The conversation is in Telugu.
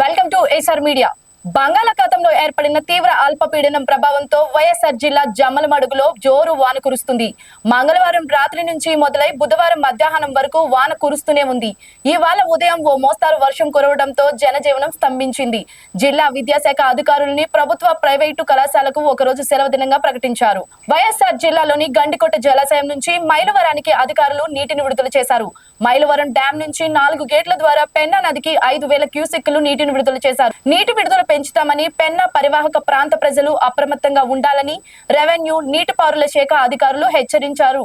Welcome to Acer media. బంగాళాఖాతంలో ఏర్పడిన తీవ్ర అల్పపీడనం ప్రభావంతో వైఎస్ఆర్ జిల్లా జమ్మలమడుగులో జోరు వాన కురుస్తుంది. మంగళవారం రాత్రి నుంచి మొదలై బుధవారం మధ్యాహ్నం వరకు వాన కురుస్తూనే ఉంది. ఇవాళ ఉదయం ఓ మోస్తారు వర్షం కురవడంతో జనజీవనం స్తంభించింది. జిల్లా విద్యాశాఖ అధికారులని ప్రభుత్వ ప్రైవేటు కళాశాలకు ఒకరోజు సెలవు దినంగా ప్రకటించారు. వైఎస్ఆర్ జిల్లాలోని గండికోట జలాశయం నుంచి మైలవరానికి అధికారులు నీటిని విడుదల చేశారు. మైలవరం డ్యాం నుంచి 4 గేట్ల ద్వారా పెన్నా నదికి 5,000 క్యూసెక్కులు నీటిని విడుదల చేశారు. నీటి విడుదల పెంచుతామని పెన్నా పరివాహక ప్రాంత ప్రజలు అప్రమత్తంగా ఉండాలని రెవెన్యూ, నీటిపారుదల శాఖ అధికారులు హెచ్చరించారు.